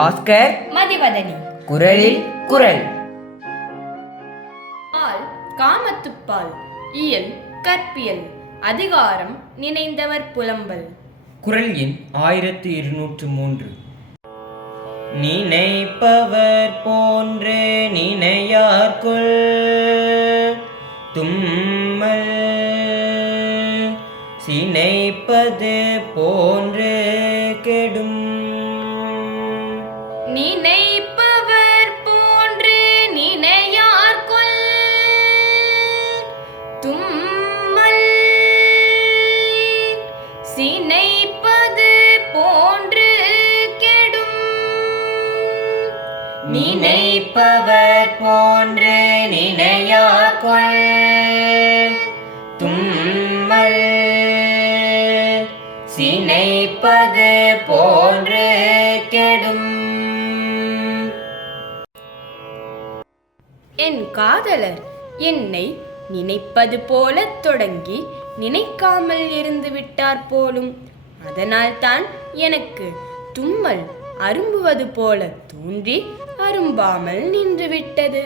பாஸ்கர் மதிவதனி. குரலில் குரல். பால் காமத்துப்பால். இயல் கற்பியல். அதிகாரம் நினைந்தவர் புலம்பல். குரல் எண் 1203. நினைப்பவர் போன்று நினையார்க்குள் தும்மல் சினைப்பது போன்று கெடும். நினைப்பவர் போன்று நினையார்க்குள் தும்மல் சினைப்பது போன்று கெடும். நினைப்பவர் போன்று நினையார்க்குள் தும்மல் சினைப்பது போன்று கெடும். என் காதலர் என்னை நினைப்பது போலத் தொடங்கி நினைக்காமல் இருந்து விட்டார் போலும். அதனால்தான் எனக்கு தும்மல் அரும்புவது போல தோன்றி அரும்பாமல் நின்றுவிட்டது.